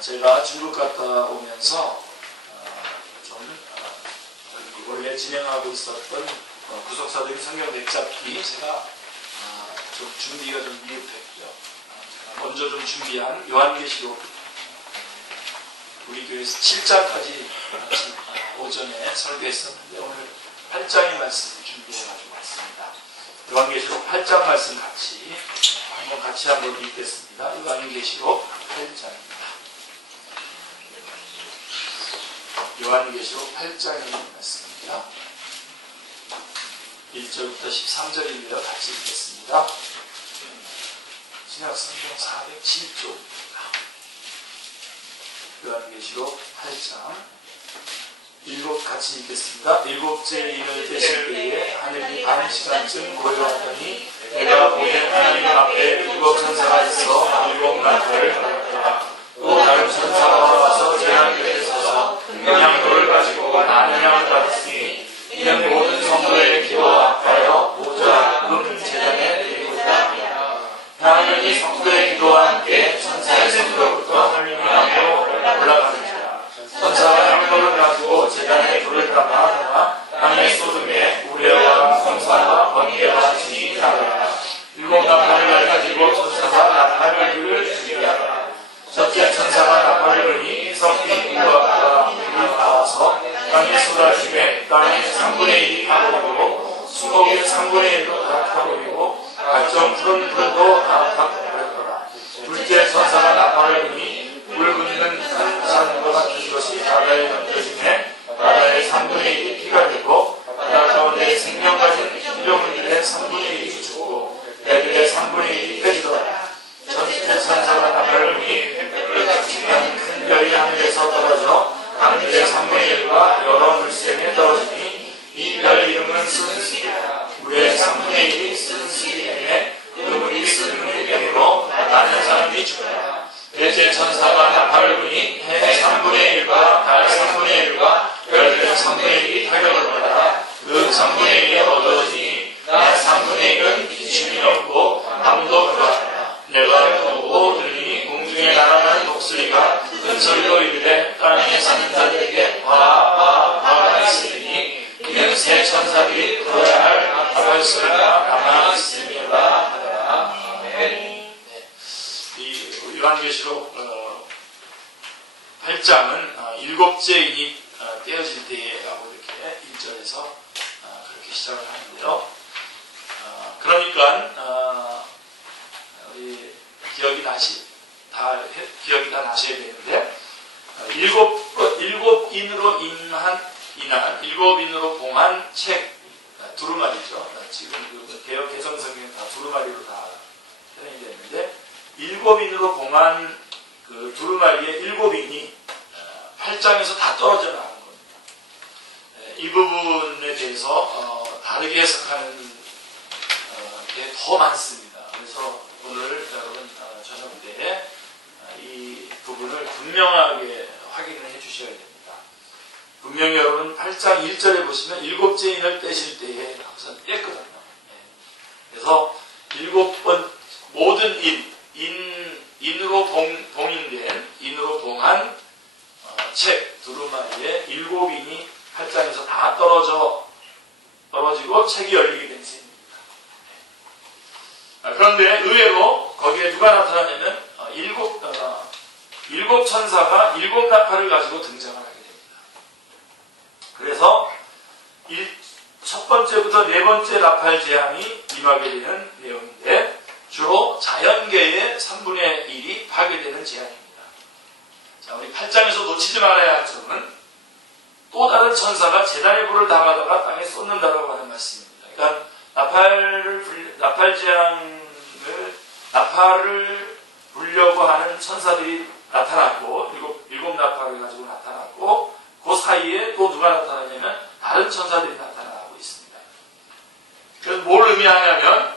제가 중국 갔다 오면서 원래 진행하고 있었던 구속사적인 성경 랩잡기 제가 좀 준비가 좀 미흡했고요. 먼저 좀 준비한 요한계시록 우리 교회에서 7장까지 오전에 설교했었는데 오늘 8장의 말씀을 준비해가지고 왔습니다. 요한계시록 8장 말씀 같이 한번 읽겠습니다. 요한계시록 8장입니다. 요한계시록 8장의 말씀입니다. 1절부터 13절입니다. 같이 읽겠습니다. 신약성경 407쪽입니다. 요한계시록 8장 같이 읽겠습니다. 일곱째 인을 떼실 때에 하늘이 반 시간쯤 고요하더니 내가 보낸 하나님 앞에 일곱 천사가 있어 일곱 나팔을 받았더라. 또 다른 천사가 와서 제 앞에 서서 금양돌을 가지고 많은 양을 받았으니 이는 모든 성도의 기도와 합하여 모자 제단에 드리고 있다. 하나님이 성도의 기도와 함께 천사의 손으로부터 하늘나라로 올라가는 자야. 천사가 향로를 가지고 제단에 불을 담아 땅에 쏟음에 우레와 성사와 번개와 진이 나더라. 일곱 나팔을 가지고 천사가 나팔을 들게 하더라. 첫째 천사가 나팔을 불니 섞인 물과 물이 나와서 땅에 쏟아지매 땅의 3분의 1이 타버리고 수목의 3분의 1도 다 타버리고 각종 푸른 풀도 다 타버렸더라. 둘째 천사가 나팔을 불니 물 붓는 큰 잔과 같은 것이 바다에 던져지매 바다의 3분의 1이 피가 되고 바다 가운데 생명 가진 피조물들의 3분의 1이 죽고 애들의 3분의 1이 깨지더라. 첫째 천사가 나팔을 불니 큰 별이 하늘에서 떨어져 하늘의 3분의 1과 여러 물샘에 떨어지니 이 별 이름은 쓴술이라. 물의 3분의 1이 쓴술이에 그 물이 쓴 물이 되므로 많은 사람이 죽더라. 넷째 천사가 나팔을 불니 해 3분의 1과 달 3분의 1과 별들 3분의 1이 타격을 받아 그 3분의 1이 어두워지니 날 3분의 1은 기침이 없고 아무도 그러하더라. 내가 또 보고 들으니 공중에 날아가는 목소리가 큰 소리로 이르되 땅에 사는 자들에게 화가 있으니 이는 새 천사들이 들어야 할 나팔 소리가 남아 있음이라 하더라. 이 요한계시록 8장은 일곱째 인이 떼어질 때라고 이렇게 1절에서 그렇게 시작을 하는데요. 그러니까 우리 기억이 다 나셔야 되는데 일곱 인으로 일곱 인으로 봉한 책 두루마리죠. 지금 개역 개성 성경에 다 두루마리로 다 표현이 되는데 일곱 인으로 봉한 그 두루마리의 일곱 인이 8장에서 다 떨어져 나가는 겁니다. 이 부분에 대해서 다르게 해석하는 게 더 많습니다. 그래서 오늘 여러분 저녁 때에 이 부분을 분명하게 확인을 해 주셔야 됩니다. 분명히 여러분 8장 1절에 보시면 일곱째 인을 떼실 때에 우선 뗐거든요. 그래서 모든 인으로 봉인된 인으로 봉한 책 두루마리에 일곱 인이 8장에서 다 떨어지고 책이 열리게 된 셈입니다. 그런데 의외로 거기에 누가 나타나냐면 일곱 천사가 일곱 나팔을 가지고 등장을 하게 됩니다. 그래서 첫 번째부터 네 번째 나팔 재앙이 임하게 되는 내용인데 주로 자연계의 3분의 1이 파괴되는 재앙입니다. 자, 우리 8장에서 놓치지 말아야 할 점은 또 다른 천사가 제단의 불을 담아다가 땅에 쏟는다라고 하는 말씀입니다. 그러니까 나팔을 불려고 하는 천사들이 나타났고 일곱 나팔을 가지고 나타났고 그 사이에 또 누가 나타나냐면 다른 천사들이 나타나고 있습니다. 그래서 뭘 의미하냐면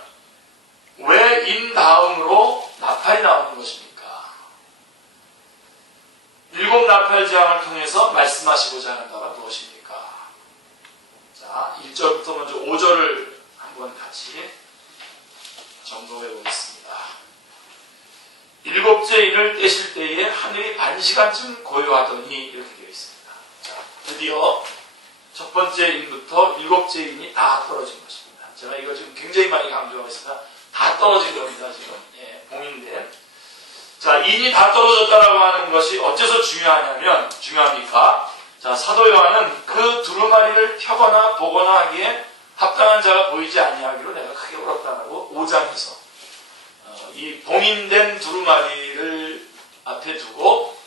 왜 인 다음으로 나팔이 나오는 것입니까? 일곱 나팔 재앙을 통해서 말씀하시고자 하는 바가 무엇입니까? 자, 1절부터 먼저 5절을 1번 같이 점검해 보겠습니다. 일곱째 인을 떼실 때에 하늘이 반시간쯤 고요하더니 이렇게 되어 있습니다. 자, 드디어 첫 번째 인부터 일곱째 인이 다 떨어진 것입니다. 제가 이거 지금 굉장히 많이 강조하고 있습니다. 다 떨어진 겁니다. 지금 봉인된. 자, 인이 다 떨어졌다라고 하는 것이 어째서 중요합니까? 자, 사도 요한은 그 두루마리를 펴거나 보거나 하기에 합당한 자가 보이지 아니하기로 내가 크게 울었다라고 5장에서 이 봉인된 두루마리를 앞에 두고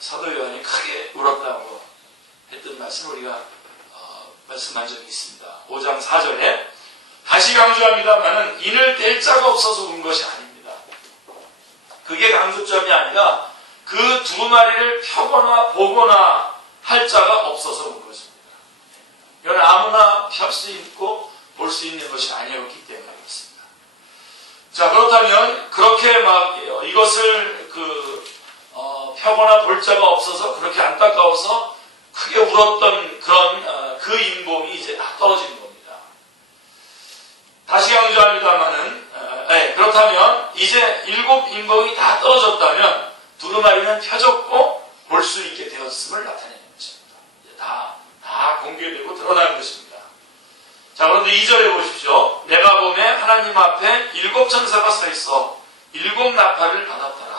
사도 요한이 크게 울었다고 했던 말씀을 우리가 말씀한 적이 있습니다. 5장 4절에 다시 강조합니다만은 인을 뗄 자가 없어서 운 것이 아닙니다. 그게 강조점이 아니라 그 두루마리를 펴거나 보거나 할 자가 없어서 운 것입니다. 이건 아무나 펼 수 있고 볼 수 있는 것이 아니었기 때문에 그렇습니다. 자, 그렇다면 그렇게 막 이것을 펴거나 볼 자가 없어서 그렇게 안타까워서 크게 울었던 그런 그 인봉이 이제 다 떨어지는 겁니다. 다시 강조합니다만은 그렇다면 이제 7 인봉이 다 떨어졌다면 두루마리는 펴졌고 볼 수 있게 되었음을 나타내는 것입니다. 이제 다 공개되고 드러나는 것입니다. 자, 그런데 2절에 보십시오. 내가 보매 하나님 앞에 7 천사가 서 있어 7 나팔을 받았더라.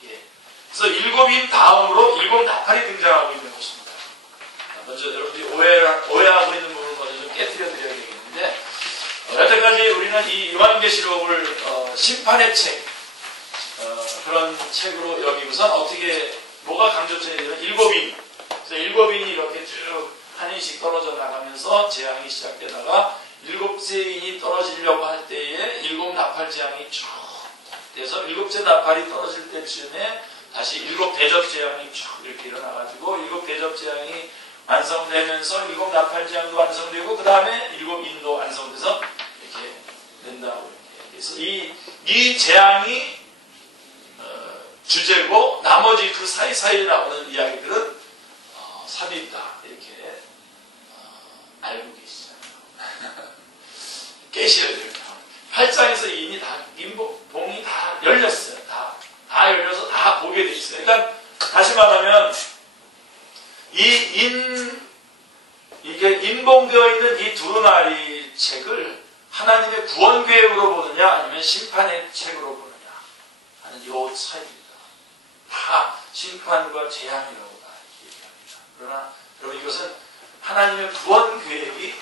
그래서 7인 다음으로 7 나팔이 등장하고 있는 것입니다. 먼저 여러분들이 오해하고 있는 부분을 먼저 좀 깨뜨려 드려야 되겠는데, 여태까지 우리는 이 요한계시록을 심판의 책, 그런 책으로 여기고서 뭐가 강조점이 되면 7인. 그래서 7인이 이렇게 쭉 한 인씩 떨어져 나가면서 재앙이 시작되다가 7째 인이 떨어지려고 할 때에 7 나팔 재앙이 쭉 돼서 7째 나팔이 떨어질 때쯤에 다시 7 대접 재앙이 쭉 이렇게 일어나가지고 7 대접 재앙이 완성되면서 7 나팔 재앙도 완성되고 그 다음에 7 인도 완성돼서 이렇게 된다고. 그래서 이 재앙이 주제고 나머지 그 사이사이에 나오는 이야기들은 삽입다 이렇게 알고 계시잖아요. 깨셔야 돼요. 8장에서 인이 다 인봉이 다 열렸어요. 다 열려서 다 보게 돼 있어요. 그러니까 다시 말하면 이게 인봉되어 있는 이 두루마리 책을 하나님의 구원 계획으로 보느냐 아니면 심판의 책으로 보느냐 하는 이 차이입니다. 다 심판과 재앙이라고 다 얘기합니다. 그러나 여러분 이것은 하나님의 구원 계획이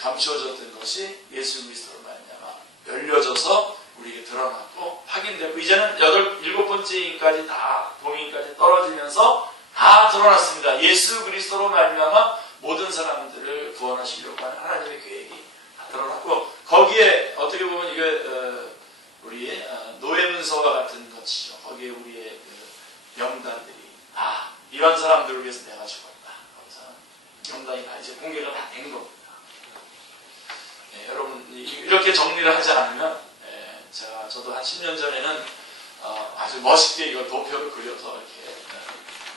감추어졌던 것이 예수 그리스도로 말미암아 열려져서 우리에게 드러났고 확인되고 이제는 7번째 인까지 다 봉인까지 떨어지면서 다 드러났습니다. 예수 그리스도로 말미암아 모든 사람들을 구원하시려고 하는 하나님의 계획이 다 드러났고 거기에 어떻게 보면 이게 우리 노예문서와 같은 것이죠. 거기에 우리의 명단들이 이런 사람들을 위해서 내가 죽었다. 명단이 다 이제 공개가 다 된 겁니다. 여러분 이렇게 정리를 하지 않으면 저도 한 10년 전에는 아주 멋있게 이거 도표를 그려서 이렇게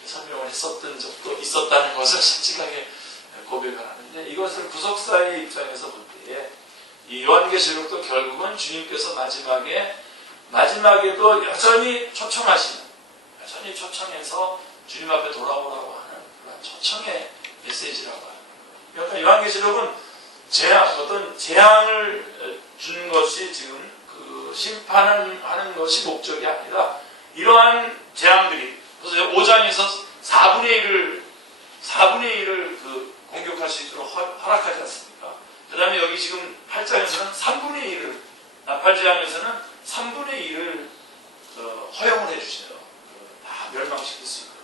설명을 했었던 적도 있었다는 것을 솔직하게 고백을 하는데 이것을 구속사의 입장에서 볼 때에 이 요한계시록도 결국은 주님께서 마지막에도 여전히 초청해서 주님 앞에 돌아오라고 하는 그런 초청의 메시지라고 합니다. 그러니까 요한계시록은 어떤 재앙을 주는 것이 지금 심판하는 것이 목적이 아니라 이러한 재앙들이 그래서 5장에서 4분의 1을 공격할 수 있도록 허락하지 않습니까? 그 다음에 여기 지금 8장에서는 3분의 1을 나팔재앙에서는 3분의 1을 허용을 해주세요. 다 멸망시킬 수 있도록.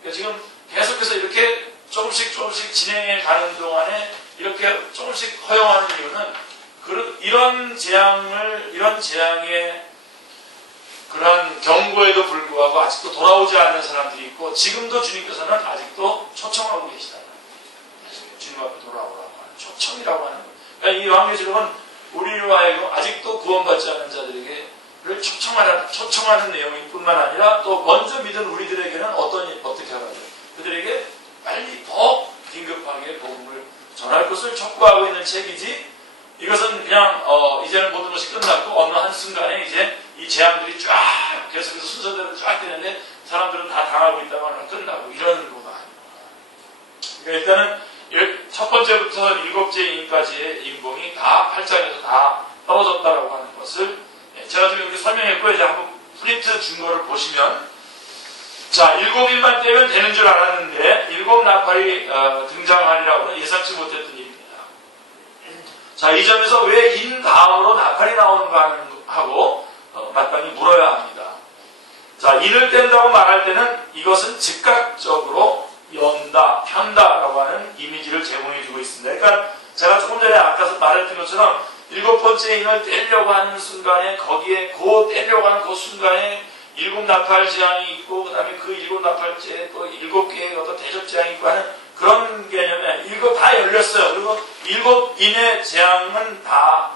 그러니까 지금 계속해서 이렇게 조금씩 진행해 가는 동안에 이렇게 조금씩 허용하는 이유는 이런 재앙의 그러한 경고에도 불구하고 아직도 돌아오지 않는 사람들이 있고 지금도 주님께서는 아직도 초청하고 계시다. 주님 앞에 돌아오라고 하는 초청이라고 하는 거예요. 그러니까 이 요한계시록은 우리로 하여금 아직도 구원받지 않은 자들에게 초청하는 내용일 뿐만 아니라 또 먼저 믿은 우리들에게는 어떻게 하라고요? 그들에게 빨리 더 긴급하게 복음을 전할 것을 촉구하고 있는 책이지 이것은 그냥 이제는 모든 것이 끝났고 어느 한순간에 이제 이 재앙들이 쫙 계속해서 순서대로 쫙 되는데 사람들은 다 당하고 있다가 끝나고 이러는 거가 그러니까 일단은 첫 번째부터 일곱째 인까지의 인봉이 다 8장에서 다 떨어졌다라고 하는 것을 제가 지금 이렇게 설명했고 이제 한번 프린트 준 거를 보시면 자, 7인만 떼면 되는 줄 알았는데 7 나팔이 등장하리라고 하는 예상치 못했던 일입니다. 자, 이 점에서 왜 인 다음으로 나팔이 나오는가 하고 마땅히 물어야 합니다. 자, 인을 뗀다고 말할 때는 이것은 즉각적으로 연다, 편다라고 하는 이미지를 제공해주고 있습니다. 그러니까 제가 조금 전에 아까 말했던 것처럼 7번째 인을 떼려고 하는 순간에 거기에 떼려고 하는 그 순간에 7 나팔 재앙이 있고 그 다음에 그 7 나팔째 또 7개의 어떤 대접 재앙이 있고 하는 그런 개념에 다 열렸어요. 그리고 7인의 재앙은 다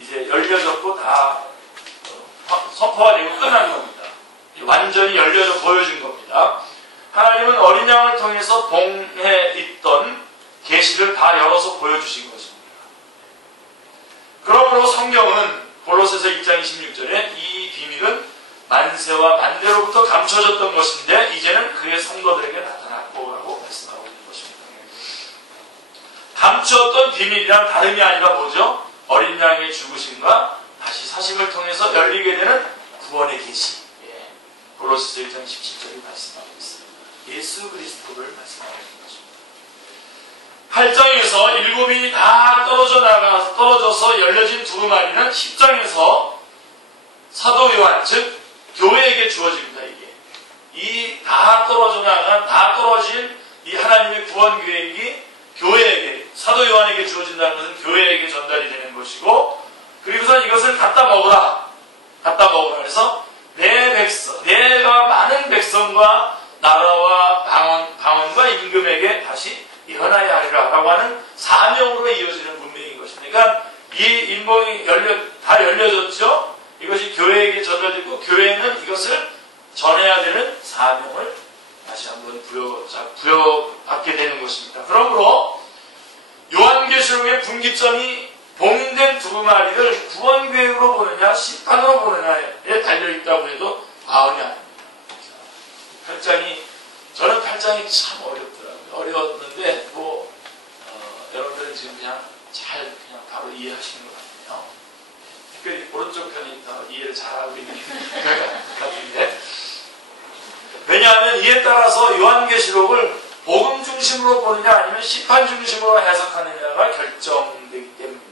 이제 열려졌고 다 선포가 되고 끝난 겁니다. 완전히 열려져 보여준 겁니다. 하나님은 어린 양을 통해서 봉해 있던 계시를 다 열어서 보여주신 것입니다. 그러므로 성경은 골로새서 1장 26절에 이 비밀은 만세와 만대로부터 감춰졌던 것인데 이제는 그의 성도들에게 나타났고 라고 말씀하고 있는 것입니다. 감추었던 비밀이란 다름이 아니라 뭐죠? 어린 양의 죽으심과 다시 사심을 통해서 열리게 되는 구원의 계시. 골로새서 1장 17절이 말씀하고 있습니다. 예수 그리스도를 말씀하고 있는 것입니다. 8장에서 7이 다 떨어져서 열려진 두루마리는 10장에서 사도 요한, 즉 교회에게 주어집니다. 이게 이 다 떨어진 이 하나님의 구원 계획이 교회에게 사도 요한에게 주어진다는 것은 교회에게 전달이 되는 것이고 그리고서 이것을 갖다 먹으라 해서 내가 많은 백성과 나라와 방언과 임금에게 다시 일어나야 하리라 라고 하는 사명으로 이어지는 문명인 것입니다. 그러니까 이 인봉이 다 열려졌죠. 이것이 교회에게 전달되고 교회는 이것을 전해야 되는 사명을 다시 한번 부여받게 되는 것입니다. 그러므로 요한계시록의 분기점이 봉인된 두루마리를 구원계획으로 보느냐 심판으로 보느냐에 달려있다고 해도 과언이 아닙니다. 8장이 저는 8장이 참 어렵더라고요. 어려웠는데 여러분들은 지금 그냥 바로 이해하시는 것 같아요. 특별히 오른쪽 편이 더 이해를 잘하고 있는 것 같은데 왜냐하면 이에 따라서 요한계시록을 복음 중심으로 보느냐 아니면 심판 중심으로 해석하느냐가 결정되기 때문입니다.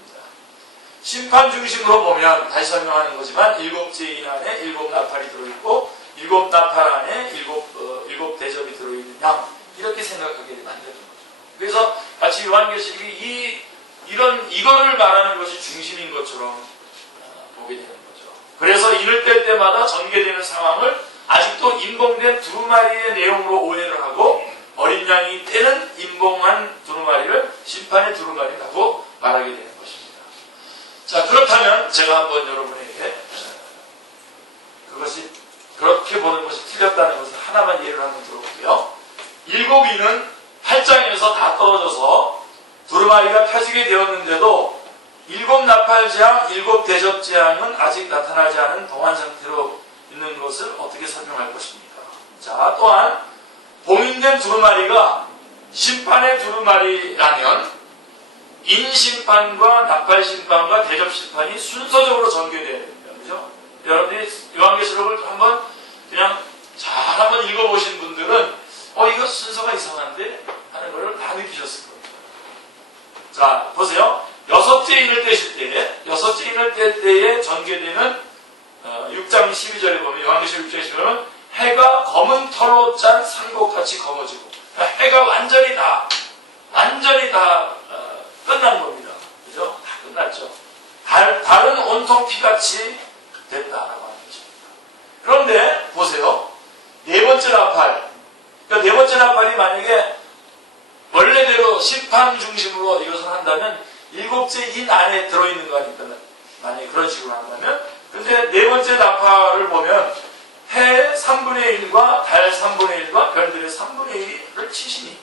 심판 중심으로 보면 다시 설명하는 거지만 7째 인 안에 7 나팔이 들어있고 7 나팔 안에 7 대접이 들어있는 양 이렇게 생각하게 만드는 거죠. 그래서 마치 요한계시록이 이거를 말하는 것이 중심인 것처럼 보게 되는 거죠. 그래서 인을 뗄 때마다 전개되는 상황을 아직도 인봉된 두루마리의 내용으로 오해를 하고 어린 양이 떼는 인봉한 두루마리를 심판의 두루마리라고 말하게 되는 것입니다. 자, 그렇다면 제가 한번 여러분에게 그것이 그렇게 보는 것이 틀렸다는 것을 하나만 예를 한번 들어볼게요. 7인은 8장에서 다 떨어져서 두루마리가 펴지게 되었는데도 7 나팔 재앙, 7 대접 재앙은 아직 나타나지 않은 동안 상태로 있는 것을 어떻게 설명할 것입니까? 자, 또한 봉인된 두루마리가 심판의 두루마리라면 인심판과 나팔심판과 대접심판이 순서적으로 전개되어야 됩니다. 그죠? 여러분들이 요한계시록을 한번 그냥 잘 한번 읽어보신 분들은 이거 순서가 이상한데 하는 것을 다 느끼셨을 겁니다. 자, 보세요. 6째 인을 떼실 때에 6째 인을 뗄 때에 전개되는 6장 12절에 보면 요한계시록 6장 12절에 해가 검은 털로 짠 산곡같이 검어지고 해가 완전히 다 끝난 겁니다. 그죠? 다 끝났죠. 달은 온통 피같이 됐다라고 하는 것입니다. 그런데 보세요. 네 번째 나팔. 그러니까 네 번째 나팔이 만약에 원래대로 심판 중심으로 이것을 한다면 7째 인 안에 들어있는 거니까 만약에 그런 식으로 한다면 근데 네 번째 나팔을 보면 해 3분의 1과 달 3분의 1과 별들의 3분의 1을 치시니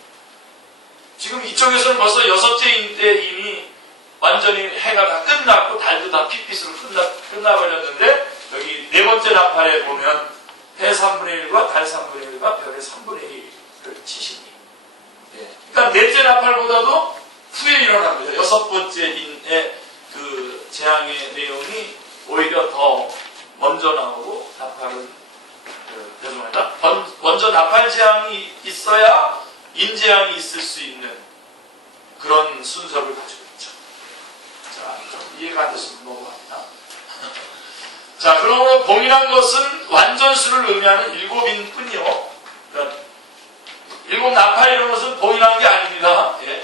지금 이쪽에서는 벌써 6째 인 때 이미 완전히 해가 다 끝났고 달도 다 핏빛으로 끝나버렸는데 여기 네 번째 재앙의 내용이 오히려 더 먼저 나오고 나팔은 죄송합니다. 먼저 나팔 재앙이 있어야 인재앙이 있을 수 있는 그런 순서를 가지고 있죠. 자, 좀 이해가 안 되시면 넘어갑니다. 자, 그러므로 봉인한 것은 완전수를 의미하는 7인 뿐이요. 그러니까 7 나팔 이런 것은 봉인한 게 아닙니다. 예.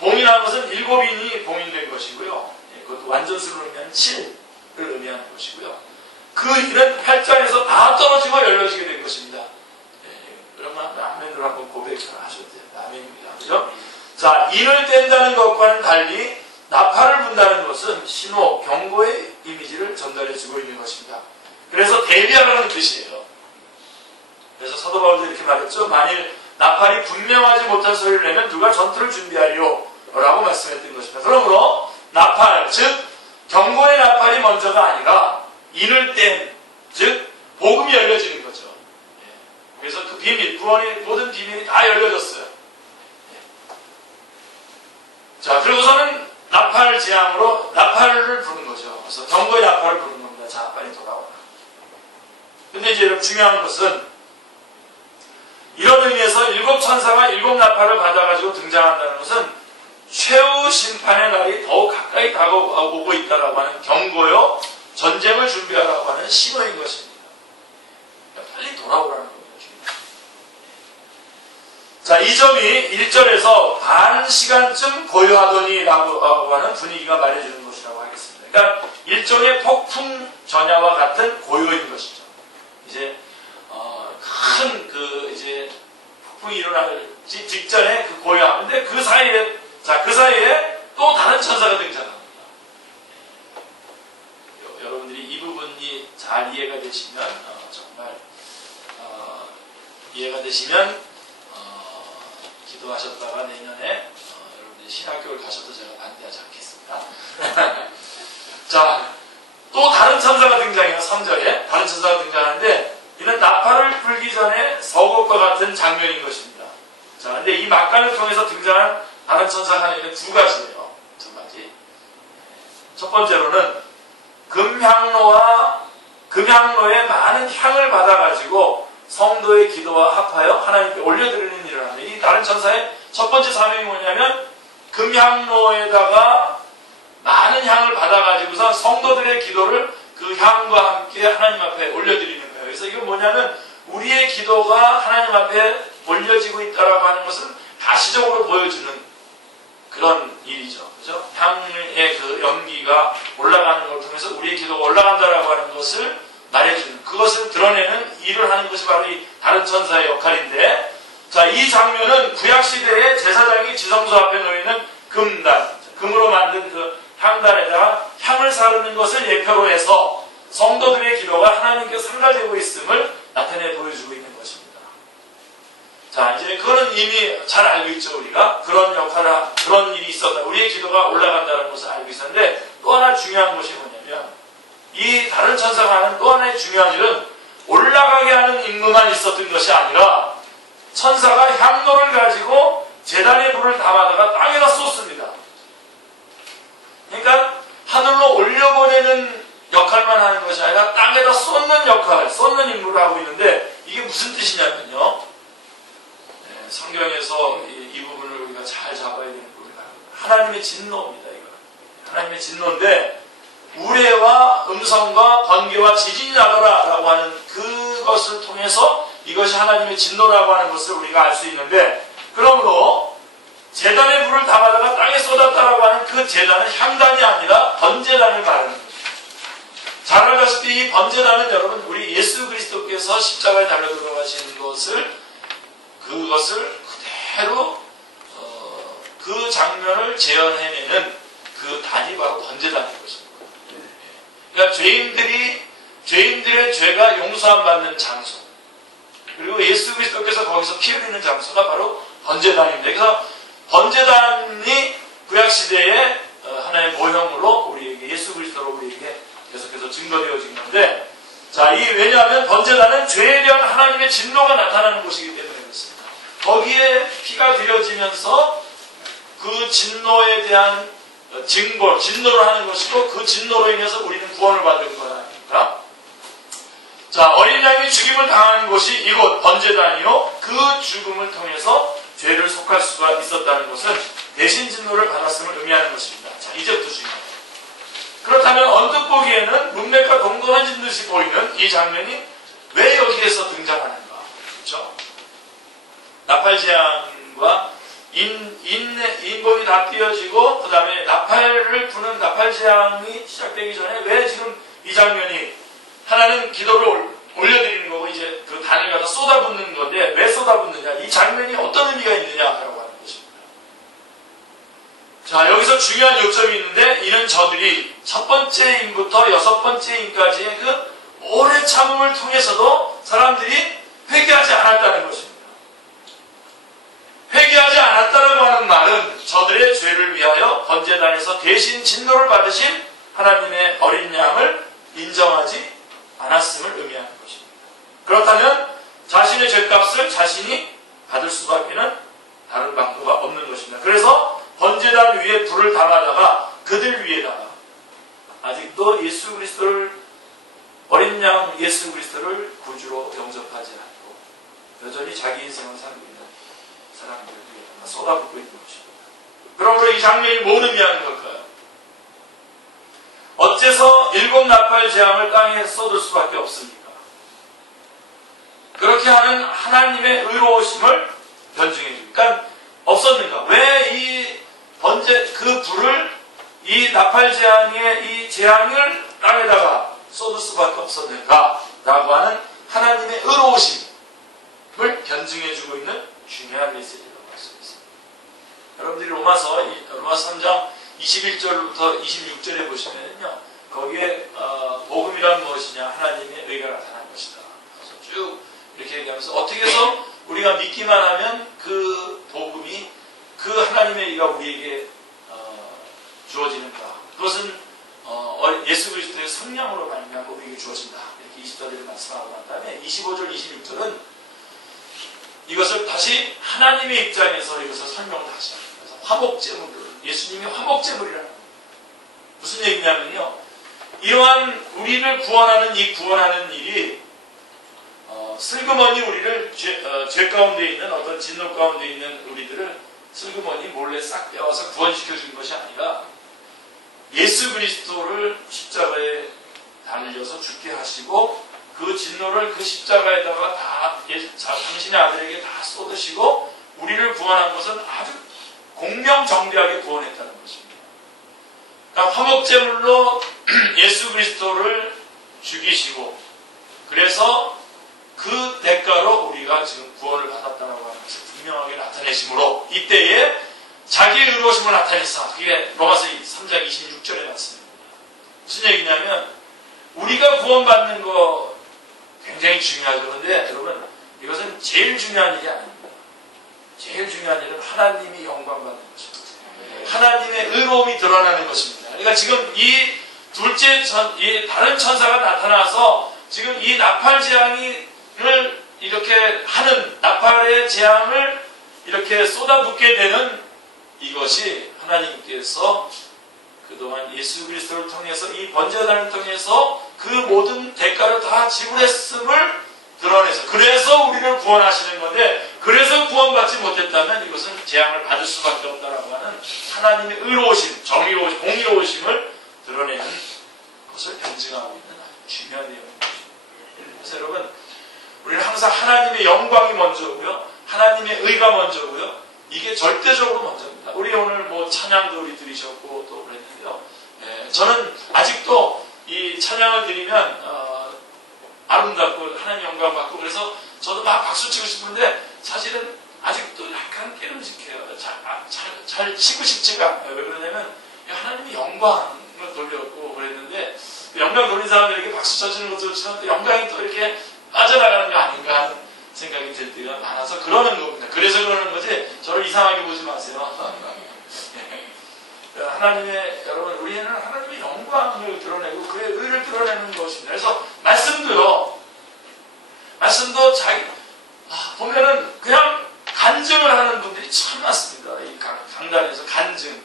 봉인한 것은 7인이 봉인된 것이고요. 예. 그것도 완전수를 의미하는 7을 의미하는 것이고요. 그 인은 8장에서 다 떨어지고 열려지게 된 것입니다. 예. 그러면 아멘으로 한번 고백을 하셔도 돼요. 아멘입니다. 그죠? 자, 인을 뗀다는 것과는 달리 나팔을 분다는 것은 신호, 경고의 이미지를 전달해주고 있는 것입니다. 그래서 대비하라는 뜻이에요. 그래서 사도 바울도 이렇게 말했죠. 만일 나팔이 분명하지 못한 소리를 내면 누가 전투를 준비하리요? 라고 말씀했던 것입니다. 그러므로 나팔, 즉 경고의 나팔이 먼저가 아니라 인을 뗀, 즉 복음이 열려지는 거죠. 그래서 그 비밀, 구원의 모든 비밀이 다 열려졌어요. 자, 그리고서는 나팔 재앙으로 나팔을 부는 거죠. 그래서 경고의 나팔을 부는 겁니다. 자, 빨리 돌아오라. 근데 이제 여러분 중요한 것은 이런 의미에서 7 천사가 7 나팔을 받아가지고 등장한다는 것은 최후 심판의 날이 더욱 가까이 다가오고 있다라고 하는 경고요, 전쟁을 준비하라고 하는 신호인 것입니다. 빨리 돌아오라는 겁니다. 자, 이 점이 1절에서 반 시간쯤 고요하더니 라고 하는 분위기가 말해주는 것이라고 하겠습니다. 그러니까 일종의 폭풍 전야와 같은 고요인 것이죠. 이제 큰 이제 폭풍이 일어날 직전에 그 고요함. 근데 그 사이에 또 다른 천사가 등장합니다. 여러분들이 이 부분이 잘 이해가 되시면 정말 이해가 되시면 기도하셨다가 내년에 여러분들이 신학교를 가셔도 제가 반대하지 않겠습니다. 자, 또 다른 천사가 등장해요. 3절에 다른 천사가 등장하는데 이는 나팔을 불기 전에 서곡과 같은 장면인 것입니다. 자, 근데 이 막간을 통해서 등장한 다른 천사가 있는 2가지예요. 2가지. 첫 번째로는 금향로에 많은 향을 받아가지고 성도의 기도와 합하여 하나님께 올려드리는 일을 합니다. 이 다른 천사의 첫 번째 사명이 뭐냐면 금향로에다가 많은 향을 받아가지고서 성도들의 기도를 그 향과 함께 하나님 앞에 올려드리는 거예요. 그래서 이건 뭐냐면 우리의 기도가 하나님 앞에 올려지고 있다라고 하는 것은 가시적으로 보여주는 그런 일이죠. 그죠? 향의 그 연기가 올라가는 걸 통해서 우리의 기도가 올라간다라고 하는 것을 말해주는, 그것을 드러내는 일을 하는 것이 바로 이 다른 천사의 역할인데, 자, 이 장면은 구약시대에 제사장이 지성소 앞에 놓이는 금단, 금으로 만든 그 향단에다가 향을 사르는 것을 예표로 해서 성도들의 기도가 하나님께 상달되고 있음을 나타내 보여주고 있는 것입니다. 자, 이제 그거는 이미 잘 알고 있죠. 우리가 그런 역할을, 그런 일이 있었다, 우리의 기도가 올라간다는 것을 알고 있었는데, 또 하나 중요한 것이 뭐냐면 이 다른 천사가 하는 또 하나의 중요한 일은 올라가게 하는 임무만 있었던 것이 아니라 천사가 향로를 가지고 제단의 불을 담아다가 땅에다 쏟습니다. 그러니까 하늘로 올려보내는 역할만 하는 것이 아니라 땅에다 쏟는 역할, 쏟는 임무를 하고 있는데, 이게 무슨 뜻이냐면요, 성경에서 이 부분을 우리가 잘 잡아야 되는 부분이에요. 하나님의 진노입니다. 이거 하나님의 진노인데, 우레와 음성과 번개와 지진이 나더라 라고 하는 그것을 통해서 이것이 하나님의 진노라고 하는 것을 우리가 알 수 있는데, 그러므로 제단의 불을 담아다가 땅에 쏟았다라고 하는 그 제단은 향단이 아니라 번제단을 말하는 거죠. 잘 알다시피 이 번제단은 여러분 우리 예수 그리스도께서 십자가에 달려 들어가시는 그것을 그대로 그 장면을 재현해내는 그 단이 바로 번제단인 것입니다. 그러니까 죄인들의 죄가 용서함 받는 장소, 그리고 예수 그리스도께서 거기서 피 흘리는 장소가 바로 번제단입니다. 그래서 번제단이 구약시대의 하나의 모형으로 우리에게, 예수 그리스도로 우리에게 계속해서 증거되어진 건데, 자, 왜냐하면 번제단은 죄에 대한 하나님의 진노가 나타나는 곳이기 때문에 그렇습니다. 거기에 피가 드려지면서 그 진노에 대한 징벌, 진노를 하는 것이고 그 진노로 인해서 우리는 구원을 받은 것 아닙니까? 자, 어린 양이 죽임을 당하는 곳이 이곳 번제단이요. 그 죽음을 통해서 죄를 속할 수가 있었다는 것은 대신 진노를 받았음을 의미하는 것입니다. 자, 이제부터 중요합니다. 그렇다면 언뜻 보기에는 문맥과 동떨어진 듯이 보이는 이 장면이 왜 여기에서 등장하는가? 그렇죠? 나팔재앙과 인범이 다 띄어지고 그 다음에 나팔을 부는 나팔재앙이 시작되기 전에 왜 지금 이 장면이 하나는 기도를 올려드리는 거고 이제 그 단을 갖다 쏟아붓는 건데 왜 쏟아붓느냐? 이 장면이 어떤 의미가 있느냐라고 하는 것입니다. 자, 여기서 중요한 요점이 있는데 이는 저들이 첫 번째 인부터 여섯 번째 인까지의 그 오래 참음을 통해서도 사람들이 회개하지 않았다는 것입니다. 회개하지 않았다라고 하는 말은 저들의 죄를 위하여 번제단에서 대신 진노를 받으신 하나님의 어린 양을 인정하지 않았음을 의미하는 것입니다. 그렇다면 자신의 죄값을 자신이 받을 수밖에는 다른 방도가 없는 것입니다. 그래서 번제단 위에 불을 담아다가 그들 위에다가 아직도 예수 그리스도를 어린 양 예수 그리스도를 구주로 영접하지 않고 여전히 자기 인생을 살고 있는 사람들을 위해다가 쏟아붓고 있는 것입니다. 그러므로 이 장면이 뭘 의미하는 걸까요? 어째서 일곱 나팔 재앙을 땅에 쏟을 수밖에 없습니까? 그렇게 하는 하나님의 의로우심을 변증해 줍니까? 그러니까 없었는가? 왜 이 번제 그 불을 이 나팔 재앙의 이 재앙을 땅에다가 쏟을 수밖에 없었는가? 라고 하는 하나님의 의로우심을 변증해 주고 있는 중요한 메시지라고 할 수 있습니다. 여러분들이 로마서 3장 21절부터 26절에 보시면요, 거기에 복음이란 무엇이냐? 하나님의 의가 나타난 것이다. 그래서 쭉 이렇게 얘기하면서 어떻게 해서 우리가 믿기만 하면 그 복음이 그 하나님의 의가 우리에게 주어지는가? 그것은 예수 그리스도의 성령으로 말미암아 우리에게 주어진다. 이렇게 20절을 말씀하고 난 다음에 25절, 26절은 이것을 다시 하나님의 입장에서 이것을 설명을 다시 합니다. 화목제물을 예수님이 화목제물이라는 무슨 얘기냐면요, 이러한 우리를 구원하는 이 구원하는 일이 슬그머니 우리를 죄 가운데 있는 어떤 진노 가운데 있는 우리들을 슬그머니 몰래 싹 빼와서 구원시켜 준 것이 아니라 예수 그리스도를 십자가에 달려서 죽게 하시고 그 진노를 그 십자가에다가 다 당신의 아들에게 다 쏟으시고 우리를 구원한 것은 아주 공명정대하게 구원했다는 것입니다. 그러니까 화목제물로 예수 그리스도를 죽이시고 그래서 그 대가로 우리가 지금 구원을 받았다고 하는 것을 분명하게 나타내심으로 이때에 자기의 의로우심을 나타냈어. 그게 로마서 3장 26절에 나왔습니다. 무슨 얘기냐면 우리가 구원받는 거 굉장히 중요하죠. 그런데 여러분 이것은 제일 중요한 일이 아닙니다. 제일 중요한 일은 하나님이 영광받는 것입니다. 하나님의 의로움이 드러나는 것입니다. 그러니까 지금 이 이 다른 천사가 나타나서 지금 이 나팔 재앙을 이렇게 하는 나팔의 재앙을 이렇게 쏟아붓게 되는 이것이 하나님께서 그동안 예수 그리스도를 통해서 이 번제단을 통해서 그 모든 대가를 다 지불했음을 드러내서 그래서 우리를 구원하시는 건데 그래서 구원받지 못했다면 이것은 재앙을 받을 수밖에 없다라고 하는 하나님의 의로우심, 정의로우심, 공의로우심을 드러내는 것을 변증하고 있는 아주 중요한 내용입니다. 그래서 여러분 우리는 항상 하나님의 영광이 먼저고요, 하나님의 의가 먼저고요. 이게 절대적으로 먼저입니다. 우리 오늘 뭐 찬양도 우리 들으셨고 또 그랬는데요. 저는 아직도 이 찬양을 드리면 아름답고 하나님 영광 받고 그래서 저도 막 박수 치고 싶은데 사실은 아직도 약간 깨름직해요. 잘 치고 싶지가 않아요. 왜 그러냐면 하나님의 영광을 돌렸고 그랬는데 영광 돌린 사람들에게 박수 쳐주는 것도 좋지만 또 영광이 또 이렇게 빠져나가는 거 아닌가 하는 생각이 들 때가 많아서 그러는 겁니다. 그래서 그러는 거지 저를 이상하게 보지 마세요. 하나님의 여러분 우리는 하나님의 영광을 드러내고 그의 의를 드러내는 것입니다. 그래서 말씀도 자기 보면은 그냥 간증을 하는 분들이 참 많습니다. 이 강단에서 간증.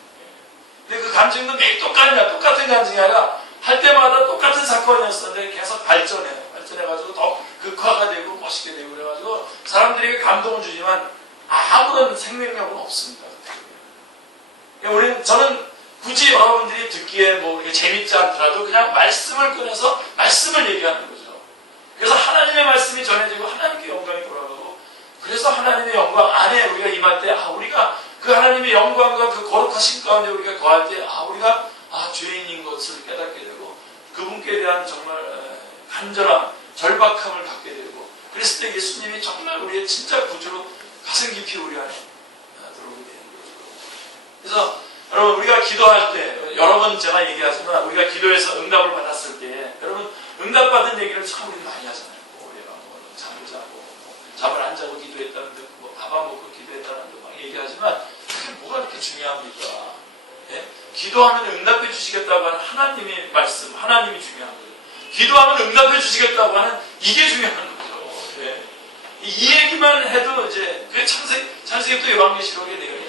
근데 그 간증을 나눴었는데 계속 발전해가지고 더 극화가 되고 멋있게 되고 그래가지고 사람들에게 감동을 주지만 아무런 생명력은 없습니다. 저는 굳이 여러분들이 듣기에 뭐 이렇게 재밌지 않더라도 그냥 말씀을 꺼내서 말씀을 얘기하는 거죠. 그래서 하나님의 말씀이 전해지고 하나님께 영광이 돌아가고, 그래서 하나님의 영광 안에 우리가 임할 때 우리가 그 하나님의 영광과 그 거룩하신 가운데 우리가 거할 때 우리가 죄인인 것을 깨닫게 되고 그분께 대한 정말 간절한 절박함을 갖게 되고, 그랬을 때 예수님이 정말 우리의 진짜 구주로 가슴 깊이 우리 안에 들어오게 되는 거죠. 그래서 여러분, 우리가 기도할 때 여러 번 제가 얘기하지만 우리가 기도해서 응답을 받았을 때 여러분, 응답받은 얘기를 참 우리 많이 하잖아요. 우리가 잠을 자고 잠을 안 자고 기도했다는 듯 밥 안 먹고 기도했다는 듯 막 얘기하지만 그게 뭐가 그렇게 중요합니까? 예? 기도하면 응답해 주시겠다고 하는 하나님의 말씀, 하나님이 중요한 거예요. 기도하면 응답해 주시겠다고 하는 이게 중요한 거죠. 예? 이 얘기만 해도 이제 그 창세기부터 요한계시록의 내용이야.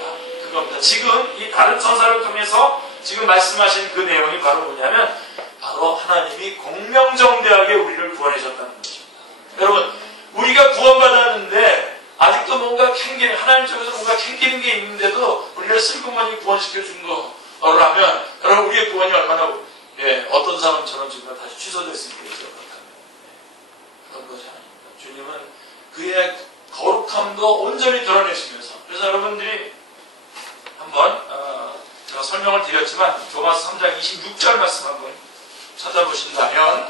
그겁니다. 지금 이 다른 천사를 통해서 지금 말씀하신 그 내용이 바로 뭐냐면 바로 하나님이 공명정대하게 우리를 구원하셨다는 것입니다. 여러분, 우리가 구원받았는데 아직도 뭔가 하나님 쪽에서 뭔가 캥기는 게 있는데도 우리를 슬그머니 구원시켜 준 거라면 여러분, 우리의 구원이 얼마나 어떤 사람처럼 지금 다시 취소될 수 있겠죠. 그런 것이 아닙니다. 주님은 그의 거룩함도 온전히 드러내시면서, 그래서 여러분들이 한번 제가 설명을 드렸지만 로마서 3장 26절 말씀 한번 찾아보신다면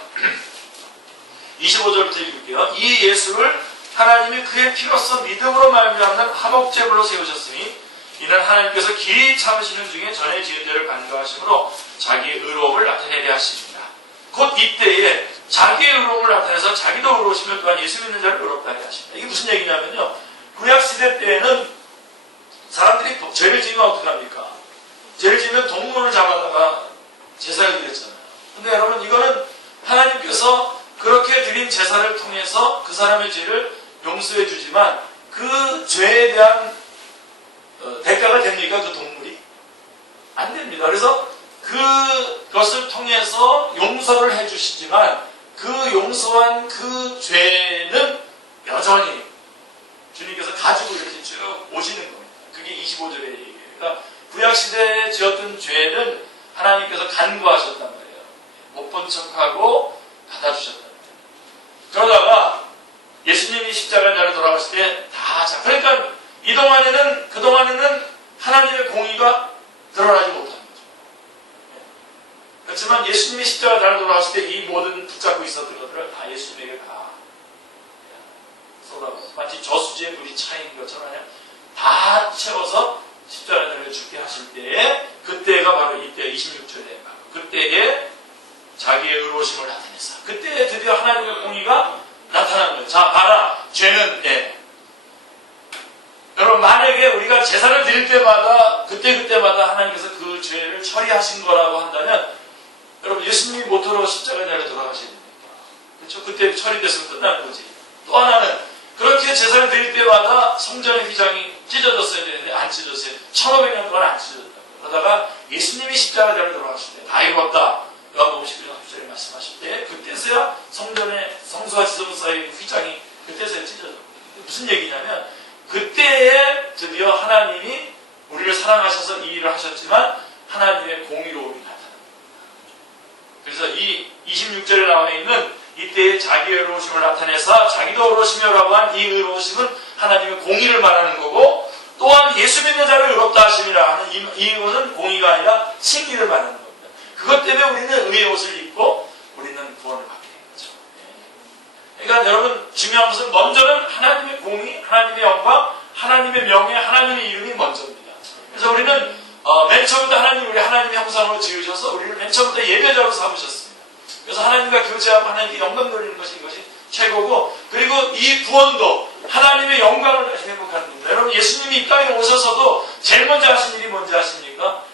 25절부터 읽을게요. 이 예수를 하나님이 그의 피로써 믿음으로 말미암는 화목제물로 세우셨으니 이는 하나님께서 길이 참으시는 중에 전에 지은 죄를 간과하심으로 자기의 의로움을 나타내게 하십니다. 곧 이때에 자기의 의로움을 나타내서 자기도 의로우시며 또한 예수 믿는 자를 의롭다 하게 하십니다. 이게 무슨 얘기냐면요, 구약시대 때에는 사람들이 죄를 지으면 어떻게 합니까? 죄를 지으면 동물을 잡아다가 제사를 드렸잖아요. 근데 여러분, 이거는 하나님께서 그렇게 드린 제사를 통해서 그 사람의 죄를 용서해 주지만 그 죄에 대한 대가가 됩니까? 그 동물이? 안 됩니다. 그래서 그것을 통해서 용서를 해 주시지만 그 용서한 그 죄는 여전히 주님께서 가지고 이렇게 쭉 오시는 겁니다. 그게 25절의 얘기예요. 그러니까 구약시대에 지었던 죄는 하나님께서 간구하셨단 말이에요. 못 본 척하고 받아주셨단 말이에요. 그러다가 예수님이 십자가에 달려 돌아가실 때 다 하자. 그러니까 그동안에는 하나님의 공의가 드러나지 못한 거죠. 그렇지만 예수님이 십자가에 달려 돌아가실 때 이 모든 붙잡고 있었던 것들을 다 예수님에게 다 쏟아부어 마치 저수지에 물이 차인 것처럼 다 채워서 십자가에 달려 죽게 하실 때에, 그때가 바로 이때 26절에 그때에 자기의 의로우심을 나타냈어. 그때 드디어 하나님의 공의가 나타난 거예요. 자, 봐라. 죄는 여러분, 만약에 우리가 제사를 드릴 때마다 그때마다 하나님께서 그 죄를 처리하신 거라고 한다면 여러분, 예수님이 모토로 십자가에 달려 돌아가셔야 됩니다. 그렇죠? 그때 처리돼서 끝나는 거지. 또 하나는 그렇게 제사를 드릴 때마다 성전의 휘장이 찢어졌어야 되는데 안 찢어졌어요. 1500년 동안 안 찢어졌다고. 그러다가 예수님이 십자가에 달려 돌아가실 때 다 이뤘다. 요한복음 11장 9절에 말씀하실 때 그때서야 성전의 성소와 지성 사이의 휘장이 그때서야 찢어졌다. 무슨 얘기냐면 그때에 드디어 하나님이 우리를 사랑하셔서 이 일을 하셨지만 하나님의 공의로움이 나타납니다. 그래서 이 26절에 나와 있는 이때에 자기의 의로우심을 나타내서 자기도 의로우시며라고 한 이 의로우심은 하나님의 공의를 말하는 거고, 또한 예수 믿는 자를 의롭다 하심이라 하는 이것은 공의가 아니라 신기를 말하는 겁니다. 그것 때문에 우리는 의의 옷을 입고 우리는 구원을 받게 된 거죠. 그러니까 여러분, 중요한 것은 먼저는 하나님의 공의, 하나님의 영광, 하나님의 명예, 하나님의 이름이 먼저입니다. 그래서 우리는 맨 처음부터 우리 하나님의 형상으로 지으셔서 우리를 맨 처음부터 예배자로 삼으셨습니다. 그래서 하나님과 교제하고 하나님께 영광 돌리는 것이 이것이 최고고, 그리고 이 구원도 하나님의 영광을 회복하는 겁니다. 여러분, 예수님이 이 땅에 오셔서도 제일 먼저 하신 일이 뭔지 아십니까?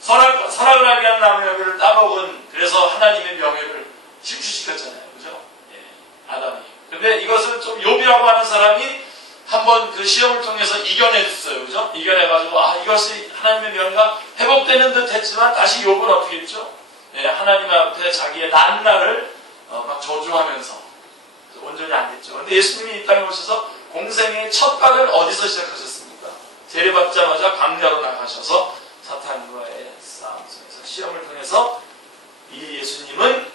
선악을 하게 한 나무 열매를 따먹은, 그래서 하나님의 명예를 실추시켰잖아요. 그죠? 아담이. 근데 이것을 좀 욥이라고 하는 사람이 한번 그 시험을 통해서 이겨냈어요. 그죠? 이겨내가지고, 이것이 하나님의 명예가 회복되는 듯 했지만, 다시 욥은 어떻게 했죠? 하나님 앞에 자기의 난날을 저주하면서 온전히 안 됐죠. 그런데 예수님이 이 땅에 오셔서 공생의 첫 발을 어디서 시작하셨습니까? 세례받자마자 광야로 나가셔서 사탄과의 싸움 속에서 시험을 통해서 이 예수님은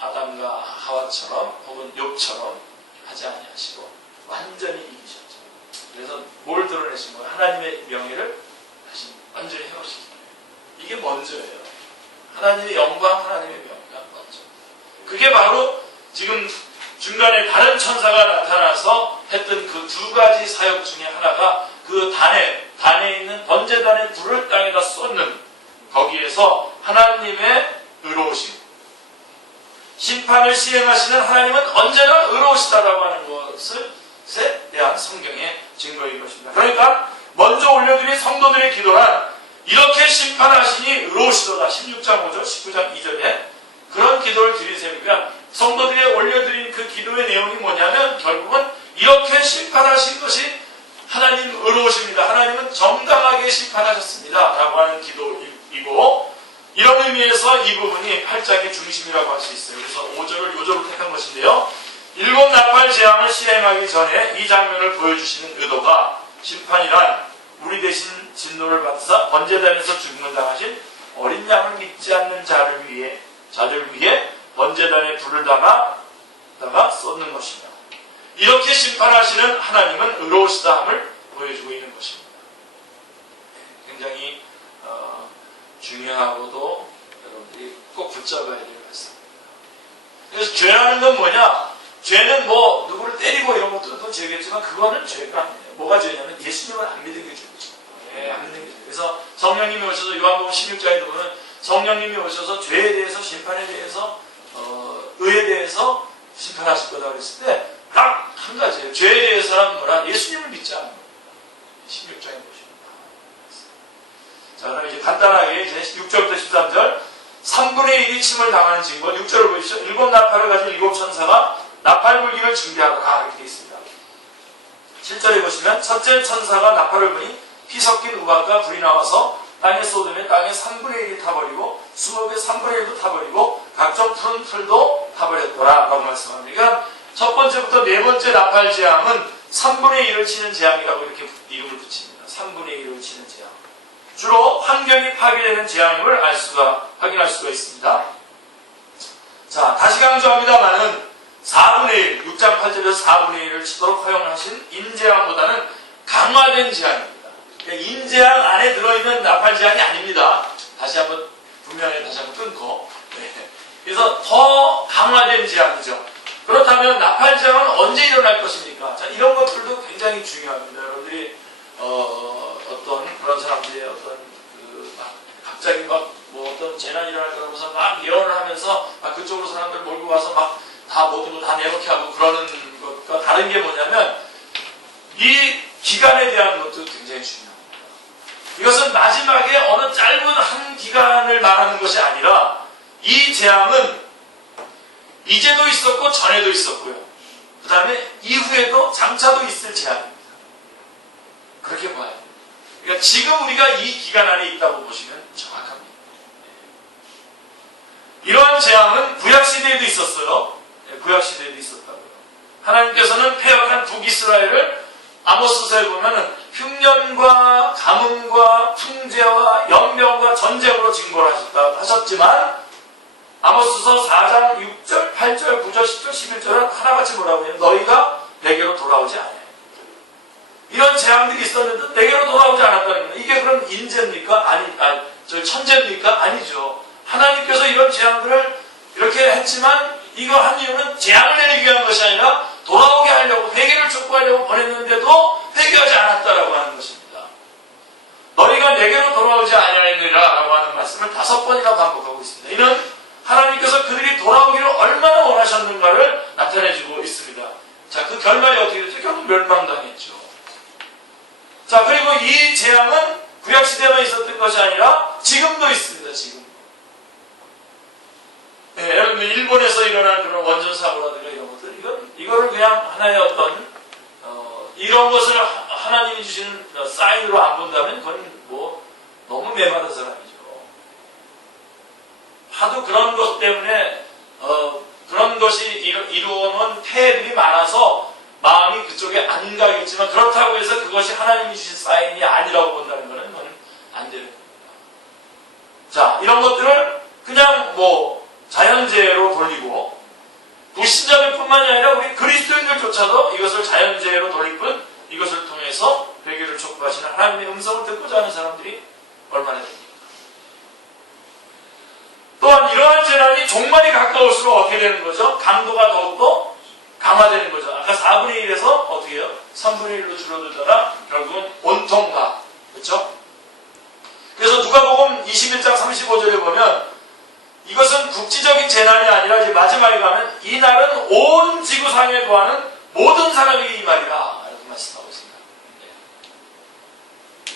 아담과 하와처럼 혹은 욥처럼 하지 아니하시고 완전히 이기셨죠. 그래서 뭘 드러내신 거예요? 하나님의 명예를 다시 완전히 헤어시킨 거예요. 이게 먼저예요. 하나님의 영광, 하나님의 명예가 먼저. 그게 바로 지금 중간에 다른 천사가 나타나서 했던 그 두 가지 사역 중에 하나가 그 단에 있는 번제단의 불을 땅에다 쏟는 거기에서 하나님의 의로우심, 심판을 시행하시는 하나님은 언제나 의로우시다라고 하는 것에 대한 성경의 증거인 것입니다. 그러니까 먼저 올려드린 성도들의 기도란 이렇게 심판하시니 의로우시도다. 16장 5절, 19장 2절에 그런 기도를 드리세요. 성도들이 올려드린 그 기도의 내용이 뭐냐면 결국은 이렇게 심판하신 것이 하나님 의로우십니다. 하나님은 정당하게 심판하셨습니다. 라고 하는 기도이고 이런 의미에서 이 부분이 8장의 중심이라고 할 수 있어요. 그래서 5절을 요절로 택한 것인데요. 일곱 나팔 재앙을 시행하기 전에 이 장면을 보여주시는 의도가 심판이란 우리 대신 진노를 받으사 번제단에서 죽음을 당하신 어린 양을 믿지 않는 자를 위해 번제단에 불을 담아다가 쏟는 것입니다. 이렇게 심판하시는 하나님은 의로우시다함을 보여주고 있는 것입니다. 굉장히 중요하고도 여러분들이 꼭 붙잡아야 될 말씀입니다. 그래서 죄라는 건 뭐냐? 죄는 뭐 누구를 때리고 이런 것도 죄겠지만 그거는 죄가 아니에요. 뭐가 죄냐면 예수님을 안 믿는 게 죄죠. 안 믿는 게 죄. 그래서 성령님이 오셔서 요한복음 16장에 보면 성령님이 오셔서 죄에 대해서 심판에 대해서 의에 대해서 심판하실 거다 그랬을 때 딱 한 가지예요. 죄에 대해서는 뭐라? 예수님을 믿지 않는 거예요. 16장에 보십니다. 자, 그럼 이제 간단하게 이제 6절부터 13절 3분의 1이 침을 당하는 징벌 6절을 보십시오. 일곱 나팔을 가진 일곱 천사가 나팔 불기를 준비하더라 이렇게 되어 있습니다. 7절에 보시면 첫째 천사가 나팔을 부니 피 섞인 우박과 불이 나와서 땅에 쏟으면 땅의 3분의 1이 타버리고 수목의 3분의 1도 타버리고 각종 푸른 풀도 타버렸더라 라고 말씀합니다. 그러니까 첫 번째부터 네 번째 나팔 재앙은 3분의 1을 치는 재앙이라고 이렇게 이름을 붙입니다. 3분의 1을 치는 재앙. 주로 환경이 파괴되는 재앙임을 확인할 수가 있습니다. 자, 다시 강조합니다만은 4분의 1, 6장 8절에서 4분의 1을 치도록 허용하신 인재앙보다는 강화된 재앙입니다. 그러니까 인재앙 안에 들어있는 나팔 재앙이 아닙니다. 분명히 다시 한번 끊고. 그래서 더 강화된 재앙이죠. 그렇다면 나팔 재앙은 언제 일어날 것입니까? 자, 이런 것들도 굉장히 중요합니다. 여러분들이 어떤 그런 사람들의 갑자기 어떤 재난이 일어날 거라고 해서 막 예언을 하면서 그쪽으로 사람들 몰고 와서 다 모든 거 다 내놓게 하고 그러는 것과 다른 게 뭐냐면 이 기간에 대한 것도 굉장히 중요합니다. 이것은 마지막에 어느 짧은 한 기간을 말하는 것이 아니라 이 재앙은 이제도 있었고 전에도 있었고요. 그 다음에 이후에도 장차도 있을 재앙입니다. 그렇게 봐야 돼요. 그러니까 지금 우리가 이 기간 안에 있다고 보시면 정확합니다. 이러한 재앙은 구약시대에도 있었어요. 구약시대에도 있었다고요. 하나님께서는 패역한 북이스라엘을 아모스서에 보면 흉년과 가뭄과 풍제와 연병과 전쟁으로 징벌 하셨지만 아모스서 4장 6절, 8절, 9절, 10절, 11절은 하나같이 뭐라고 해요? 너희가 내게로 돌아오지 않아요. 이런 재앙들이 있었는데 내게로 돌아오지 않았다는 거예요. 이게 그럼 인재입니까? 천재입니까? 아니죠. 하나님께서 이런 재앙들을 이렇게 했지만 이거 한 이유는 재앙을 내리기 위한 것이 아니라 돌아오게 하려고 회개를 촉구하려고 보냈는데도 회개하지 않았다라고 하는 것입니다. 너희가 내게로 돌아오지 아니하리라 라고 하는 말씀을 5번이나 반복하고 있습니다. 이는 하나님께서 그들이 돌아오기를 얼마나 원하셨는가를 나타내주고 있습니다. 자, 그 결말이 어떻게 됐죠? 결국 멸망당했죠. 자, 그리고 이 재앙은 구약시대만 있었던 것이 아니라 지금도 있습니다. 지금. 네, 여러분 일본에서 일어난 그런 원전사고라든가 이런 것들 이거를 그냥 하나의 이런 것을 하나님이 주시는 사인으로 안 본다면 그건 너무 메마른 사람이죠. 하도 그런 것 때문에 그런 그것이 이루어놓은 태들이 많아서 마음이 그쪽에 안 가겠지만 그렇다고 해서 그것이 하나님이 주신 사인이 아니라고 본다는 것은 그건 안 되는 겁니다. 자, 이런 것들을 그냥 뭐 자연재해로 돌리고 불신자들 뿐만이 아니라 우리 그리스도인들조차도 이것을 자연재해로 돌릴 뿐 이것을 통해서 회개를 촉구하시는 하나님의 음성을 듣고자 하는 사람들이 얼마나 됩니까? 또한 이러한 재난이 종말이 가까울수록 어떻게 되는 거죠? 강도가 더욱더 강화되는 거죠. 아까 4분의 1에서 어떻게 해요? 3분의 1로 줄어들다가 결국은 온통가. 그렇죠? 그래서 누가복음 21장 35절에 보면 이것은 국지적인 재난이 아니라 이제 마지막에 가면 이 날은 온 지구상에 거하는 모든 사람에게 이 말이라 이렇게 말씀하고 있습니다.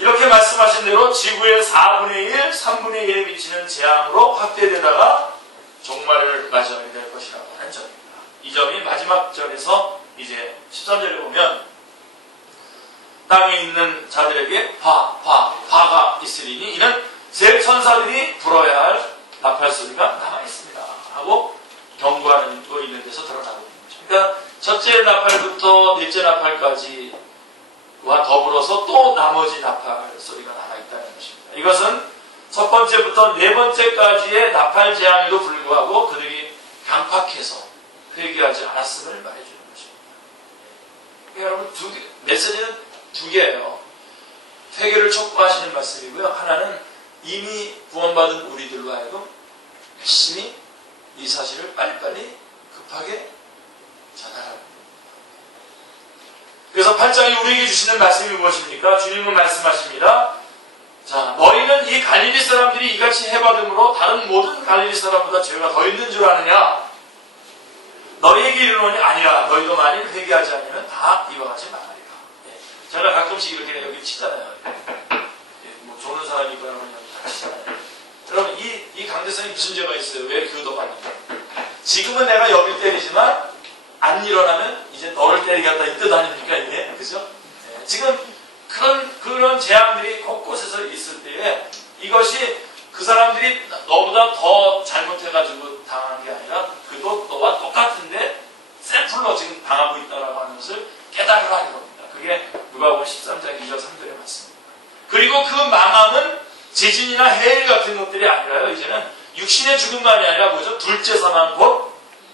이렇게 말씀하신 대로 지구의 4분의 1, 3분의 1에 미치는 재앙으로 확대되다가 종말을 맞이하게 될 것이라고 하는 점입니다. 이 점이 마지막 절에서 이제 13절에 보면 땅에 있는 자들에게 화가 있으리니 이는 새 천사들이 불어야 할 나팔 소리가 남아있습니다 하고 경고하는 거 있는 데서 드러나고 있는 거죠. 그러니까 첫째 나팔부터 넷째 나팔까지와 더불어서 또 나머지 나팔 소리가 남아있다는 것입니다. 이것은 첫 번째부터 네 번째까지의 나팔 재앙에도 불구하고 그들이 강팍해서 회개하지 않았음을 말해주는 것입니다. 그러니까 여러분 메시지는 두 개예요. 회개를 촉구하시는 말씀이고요. 하나는 이미 구원받은 우리들로 하여금 열심히 이 사실을 빨리빨리 급하게 전하라고. 그래서 8장이 우리에게 주시는 말씀이 무엇입니까? 주님은 말씀하십니다. 자, 너희는 이 갈릴리 사람들이 이같이 해받음으로 다른 모든 갈릴리 사람보다 죄가 더 있는 줄 아느냐? 너희에게 이르노니 아니라 너희도 만일 회개하지 않으면 다 이와 같이 말하리라. 제가 가끔씩 이렇게 여기 치잖아요. 뭐 좋은 사람이 있거나 그러면 치잖아요. 여러분 이 강대성이 무슨 죄가 있어요? 왜 교도가 안 돼요? 지금은 내가 여길 때리지만 안 일어나면 이제 너를 때리겠다 이 뜻 아닙니까 이게? 그죠? 지금 그런 재앙들이 곳곳에서 있을 때에 이것이 그 사람들이 너보다 더 잘못해가지고 당한 게 아니라 그도 너와 똑같은데 샘플로 지금 당하고 있다라고 하는 것을 깨달으라 하는 겁니다. 그게 누가복음 13장 2절 3절에 맞습니다. 그리고 그 망함은 지진이나 해일 같은 것들이 아니라요. 이제는 육신의 죽음만이 아니라 뭐죠? 둘째 사망 곧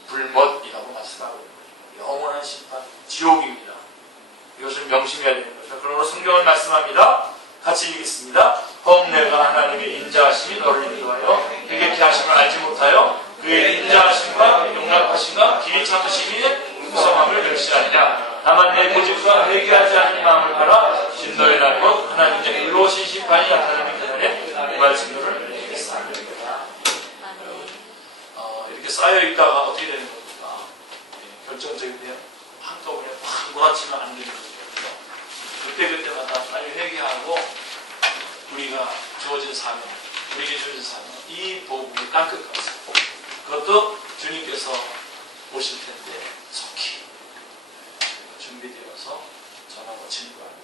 불못이라고 말씀하고 있는 거죠. 영원한 심판, 지옥입니다. 이것을 명심해야 되는 거죠. 그러므로 성경을 말씀합니다. 같이 읽겠습니다. 혹 내가 하나님의 인자하심이 너를 인도하여 회개케 하심을 알지 못하여 그의 인자하심과 용납하심과 길이 참으심이 풍성함을 멸시하느냐. 다만 내 고집과 회개하지 않는 마음을 바라 진노의 날로 하나님의 의로우신 심판이 나타나는 그날에 무할 진노를 내리겠습니다. 이렇게 쌓여있다가 어떻게 되는 겁니까? 결정적인 데 한꺼번에 확 몰아치면 안 되는 거죠. 그때마다 빨리 회개하고 우리가 주어진 사명, 우리에게 주어진 사명, 이 복음을 땅끝까지 그것도 주님께서 오실 텐데 속히 준비되어서 전하고 진도하는